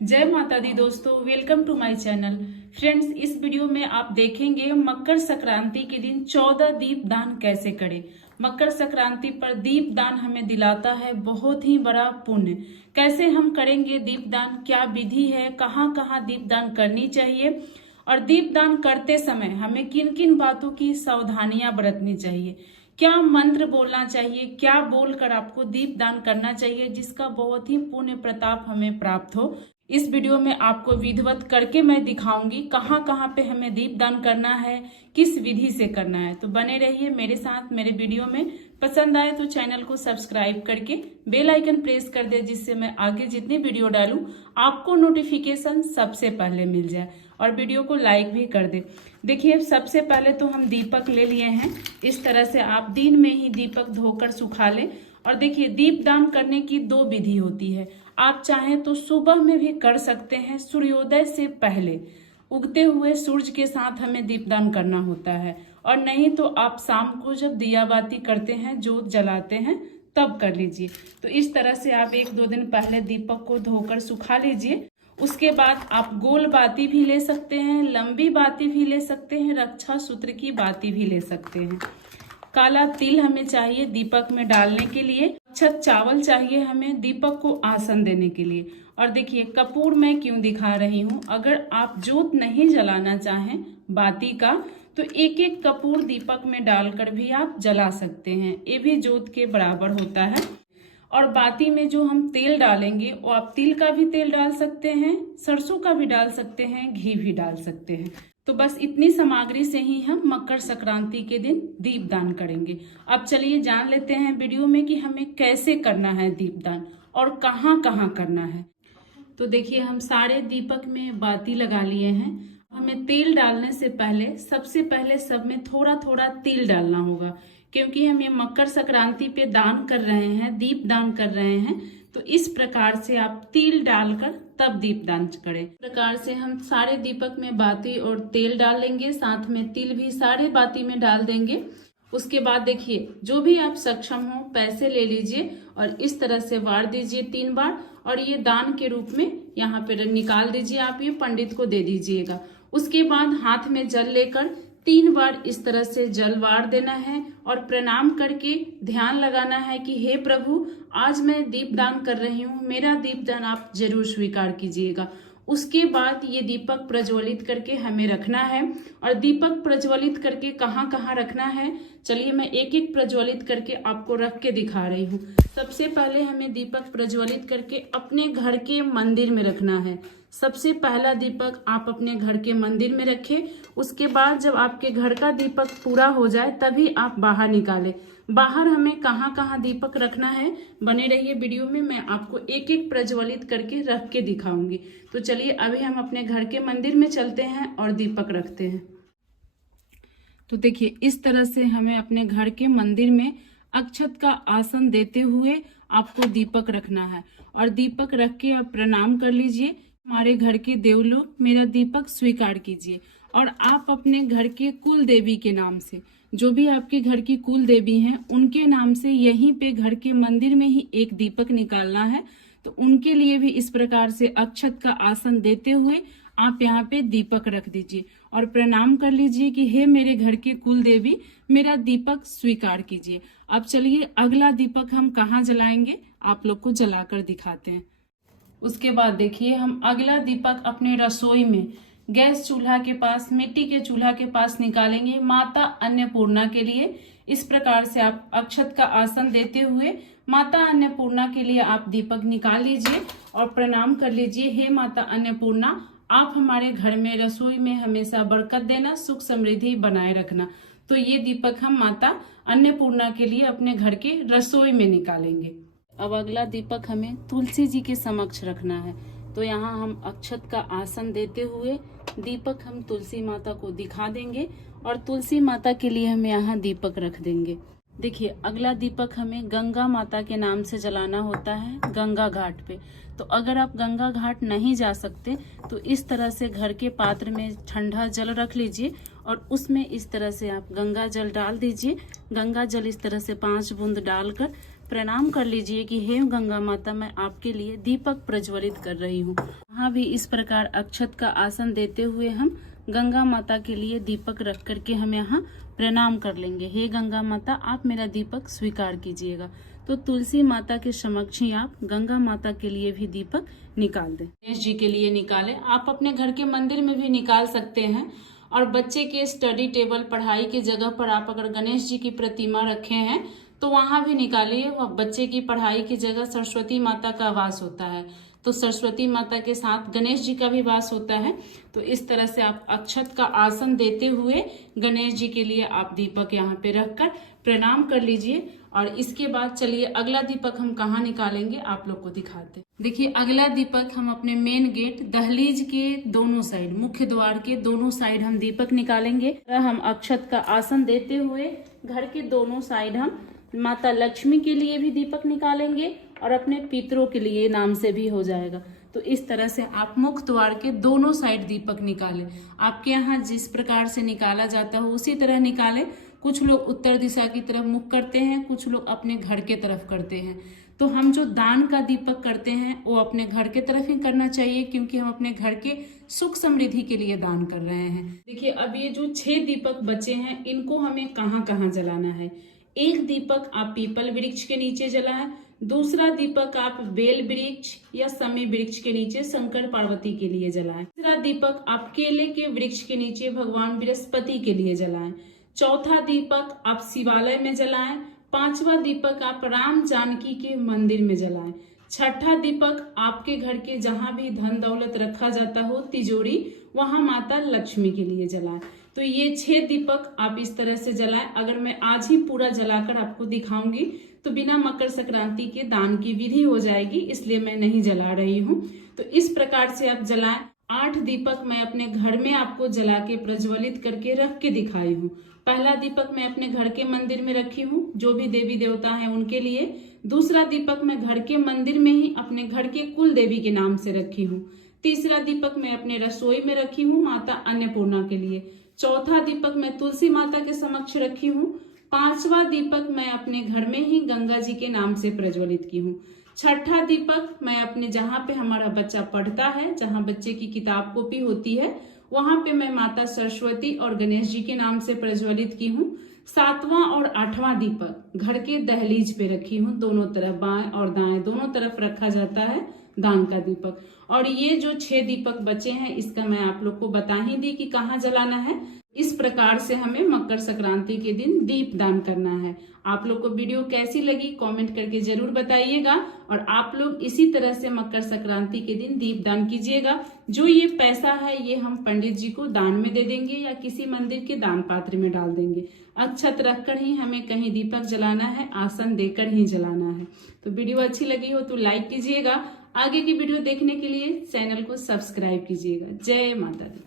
जय माता दी दोस्तों, welcome to my channel. Friends, इस वीडियो में आप देखेंगे मकर संक्रांति के दिन 14 दीप दान कैसे करें। मकर संक्रांति पर दीप दान हमें दिलाता है बहुत ही बड़ा पुण्य। कैसे हम करेंगे दीप दान, क्या विधि है, कहाँ कहाँ दीप दान करनी चाहिए और दीप दान करते समय हमें किन किन बातों की सावधानियां बरतनी चाहिए, क्या मंत्र बोलना चाहिए, क्या बोलकर आपको दीप दान करना चाहिए जिसका बहुत ही पुण्य प्रताप हमें प्राप्त हो। इस वीडियो में आपको विधिवत करके मैं दिखाऊंगी कहाँ कहाँ पे हमें दीप दान करना है, किस विधि से करना है। तो बने रहिए मेरे साथ मेरे वीडियो में। पसंद आए तो चैनल को सब्सक्राइब करके बेल आइकन प्रेस कर दे, जिससे मैं आगे जितनी वीडियो डालूं आपको नोटिफिकेशन सबसे पहले मिल जाए, और वीडियो को लाइक भी कर दे। देखिए, सबसे पहले तो हम दीपक ले लिए हैं। इस तरह से आप दिन में ही दीपक धोकर सुखा लें। और देखिए, दीप दान करने की दो विधि होती है। आप चाहें तो सुबह में भी कर सकते हैं, सूर्योदय से पहले उगते हुए सूरज के साथ हमें दीपदान करना होता है, और नहीं तो आप शाम को जब दिया बाती करते हैं, जोत जलाते हैं, तब कर लीजिए। तो इस तरह से आप 1-2 दिन पहले दीपक को धोकर सुखा लीजिए। उसके बाद आप गोल बाती भी ले सकते हैं, लंबी बाती भी ले सकते हैं, रक्षा सूत्र की बाती भी ले सकते हैं। काला तिल हमें चाहिए दीपक में डालने के लिए। अक्षत चावल चाहिए हमें दीपक को आसन देने के लिए। और देखिए, कपूर मैं क्यों दिखा रही हूँ। अगर आप जोत नहीं जलाना चाहें बाती का, तो एक एक कपूर दीपक में डालकर भी आप जला सकते हैं, ये भी जोत के बराबर होता है। और बाती में जो हम तेल डालेंगे वो आप तिल का भी तेल डाल सकते हैं, सरसों का भी डाल सकते हैं, घी भी डाल सकते हैं। तो बस इतनी सामग्री से ही हम मकर संक्रांति के दिन दीपदान करेंगे। अब चलिए जान लेते हैं वीडियो में कि हमें कैसे करना है दीपदान और कहाँ कहाँ करना है। तो देखिए, हम सारे दीपक में बाती लगा लिए हैं। हमें तेल डालने से पहले सबसे पहले सब में थोड़ा थोड़ा तिल डालना होगा, क्योंकि हम ये मकर संक्रांति पे दान कर रहे हैं, दीप दान कर रहे हैं। तो इस प्रकार से आप तिल डालकर तब दीप दान करें। इस प्रकार से हम सारे दीपक में बाती और तेल डालेंगे, साथ में तिल भी सारे बाती में डाल देंगे। उसके बाद देखिए, जो भी आप सक्षम हो पैसे ले लीजिए और इस तरह से वार दीजिए 3 बार, और ये दान के रूप में यहाँ पे निकाल दीजिए। आप ये पंडित को दे दीजिएगा। उसके बाद हाथ में जल लेकर 3 बार इस तरह से जल वार देना है और प्रणाम करके ध्यान लगाना है कि हे प्रभु, आज मैं दीप दान कर रही हूँ, मेरा दीप दान आप जरूर स्वीकार कीजिएगा। उसके बाद ये दीपक प्रज्वलित करके हमें रखना है। और दीपक प्रज्वलित करके कहाँ कहाँ रखना है, चलिए मैं एक एक प्रज्वलित करके आपको रख के दिखा रही हूँ। सबसे पहले हमें दीपक प्रज्वलित करके अपने घर के मंदिर में रखना है। सबसे पहला दीपक आप अपने घर के मंदिर में रखें। उसके बाद जब आपके घर का दीपक पूरा हो जाए तभी आप बाहर निकालें। बाहर हमें कहाँ कहाँ दीपक रखना है, बने रहिए वीडियो में, मैं आपको एक एक प्रज्वलित करके रख के दिखाऊंगी। तो चलिए अभी हम अपने घर के मंदिर में चलते हैं और दीपक रखते हैं। तो देखिए, इस तरह से हमें अपने घर के मंदिर में अक्षत का आसन देते हुए आपको दीपक रखना है। और दीपक रख के आप प्रणाम कर लीजिए, हमारे घर के देवलोक मेरा दीपक स्वीकार कीजिए। और आप अपने घर के कुल देवी के नाम से, जो भी आपके घर की कुल देवी हैं, उनके नाम से यहीं पे घर के मंदिर में ही एक दीपक निकालना है। तो उनके लिए भी इस प्रकार से अक्षत का आसन देते हुए आप यहाँ पे दीपक रख दीजिए और प्रणाम कर लीजिए कि हे मेरे घर के कुल देवी, मेरा दीपक स्वीकार कीजिए। अब चलिए अगला दीपक हम कहाँ जलाएंगे, आप लोग को जलाकर दिखाते हैं। उसके बाद देखिए, हम अगला दीपक अपने रसोई में गैस चूल्हा के पास, मिट्टी के चूल्हा के पास निकालेंगे माता अन्नपूर्णा के लिए। इस प्रकार से आप अक्षत का आसन देते हुए माता अन्नपूर्णा के लिए आप दीपक निकाल लीजिए और प्रणाम कर लीजिए, हे माता अन्नपूर्णा, आप हमारे घर में रसोई में हमेशा बरकत देना, सुख समृद्धि बनाए रखना। तो ये दीपक हम माता अन्नपूर्णा के लिए अपने घर के रसोई में निकालेंगे। अब अगला दीपक हमें तुलसी जी के समक्ष रखना है। तो यहाँ हम अक्षत का आसन देते हुए दीपक हम तुलसी माता को दिखा देंगे और तुलसी माता के लिए हम यहाँ दीपक रख देंगे। देखिए, अगला दीपक हमें गंगा माता के नाम से जलाना होता है गंगा घाट पे। तो अगर आप गंगा घाट नहीं जा सकते तो इस तरह से घर के पात्र में ठंडा जल रख लीजिए और उसमें इस तरह से आप गंगा जल डाल दीजिए। गंगा जल इस तरह से 5 बूंद डालकर प्रणाम कर लीजिए कि हे गंगा माता, मैं आपके लिए दीपक प्रज्वलित कर रही हूँ। वहाँ भी इस प्रकार अक्षत का आसन देते हुए हम गंगा माता के लिए दीपक रख करके हम यहाँ प्रणाम कर लेंगे। हे गंगा माता, आप मेरा दीपक स्वीकार कीजिएगा। तो तुलसी माता के समक्ष ही आप गंगा माता के लिए भी दीपक निकाल दें। गणेश जी के लिए निकालें, आप अपने घर के मंदिर में भी निकाल सकते हैं। और बच्चे के स्टडी टेबल, पढ़ाई की जगह पर आप अगर गणेश जी की प्रतिमा रखे हैं तो वहां भी निकालिए। बच्चे की पढ़ाई की जगह सरस्वती माता का वास होता है, तो सरस्वती माता के साथ गणेश जी का भी वास होता है। तो इस तरह से आप अक्षत का आसन देते हुए गणेश जी के लिए आप दीपक यहाँ पे रखकर प्रणाम कर लीजिए। और इसके बाद चलिए अगला दीपक हम कहाँ निकालेंगे आप लोग को दिखाते हैं। देखिए, अगला दीपक हम अपने मेन गेट, दहलीज के दोनों साइड, मुख्य द्वार के दोनों साइड हम दीपक निकालेंगे। हम अक्षत का आसन देते हुए घर के दोनों साइड हम माता लक्ष्मी के लिए भी दीपक निकालेंगे और अपने पितरों के लिए नाम से भी हो जाएगा। तो इस तरह से आप मुख्य द्वार के दोनों साइड दीपक निकालें। आपके यहाँ जिस प्रकार से निकाला जाता है उसी तरह निकालें। कुछ लोग उत्तर दिशा की तरफ मुख करते हैं, कुछ लोग अपने घर के तरफ करते हैं। तो हम जो दान का दीपक करते हैं वो अपने घर के तरफ ही करना चाहिए, क्योंकि हम अपने घर के सुख समृद्धि के लिए दान कर रहे हैं। देखिए, अब ये जो 6 दीपक बचे हैं इनको हमें कहाँ कहाँ जलाना है। एक दीपक आप पीपल वृक्ष के नीचे जलाएं, दूसरा दीपक आप बेल वृक्ष या समी वृक्ष के नीचे शंकर पार्वती के लिए जलाएं, तीसरा दीपक आप केले के वृक्ष के नीचे भगवान बृहस्पति के लिए जलाएं, चौथा दीपक आप शिवालय में जलाएं, पांचवा दीपक आप राम जानकी के मंदिर में जलाएं, छठा दीपक आपके घर के जहां भी धन दौलत रखा जाता हो, तिजोरी, वहां माता लक्ष्मी के लिए जलाएं। तो ये 6 दीपक आप इस तरह से जलाएं। अगर मैं आज ही पूरा जलाकर आपको दिखाऊंगी तो बिना मकर संक्रांति के दान की विधि हो जाएगी, इसलिए मैं नहीं जला रही हूँ। तो इस प्रकार से आप जलाएं। 8 दीपक मैं अपने घर में आपको जला के प्रज्वलित करके रख के दिखाई हूँ। पहला दीपक मैं अपने घर के मंदिर में रखी हूँ, जो भी देवी देवता हैं उनके लिए। दूसरा दीपक मैं घर के मंदिर में ही अपने घर के कुल देवी के नाम से रखी हूँ। तीसरा दीपक मैं अपने रसोई में रखी हूँ माता अन्नपूर्णा के लिए। चौथा दीपक मैं तुलसी माता के समक्ष रखी हूँ। पांचवा दीपक मैं अपने घर में ही गंगा जी के नाम से प्रज्वलित की हूँ। छठा दीपक मैं अपने जहाँ पे हमारा बच्चा पढ़ता है, जहाँ बच्चे की किताब कॉपी होती है, वहां पे मैं माता सरस्वती और गणेश जी के नाम से प्रज्वलित की हूँ। 7वां और 8वां दीपक घर के दहलीज पे रखी हूँ। दोनों तरफ, बाएं और दाएं दोनों तरफ रखा जाता है दान का दीपक। और ये जो 6 दीपक बचे हैं इसका मैं आप लोग को बता ही दी कि कहाँ जलाना है। इस प्रकार से हमें मकर संक्रांति के दिन दीप दान करना है। आप लोग को वीडियो कैसी लगी कमेंट करके जरूर बताइएगा। और आप लोग इसी तरह से मकर संक्रांति के दिन दीप दान कीजिएगा। जो ये पैसा है ये हम पंडित जी को दान में दे देंगे या किसी मंदिर के दान पात्र में डाल देंगे। अक्षत रखकर ही हमें कहीं दीपक जलाना है, आसन देकर ही जलाना है। तो वीडियो अच्छी लगी हो तो लाइक कीजिएगा। आगे की वीडियो देखने के लिए चैनल को सब्सक्राइब कीजिएगा। जय माता दी।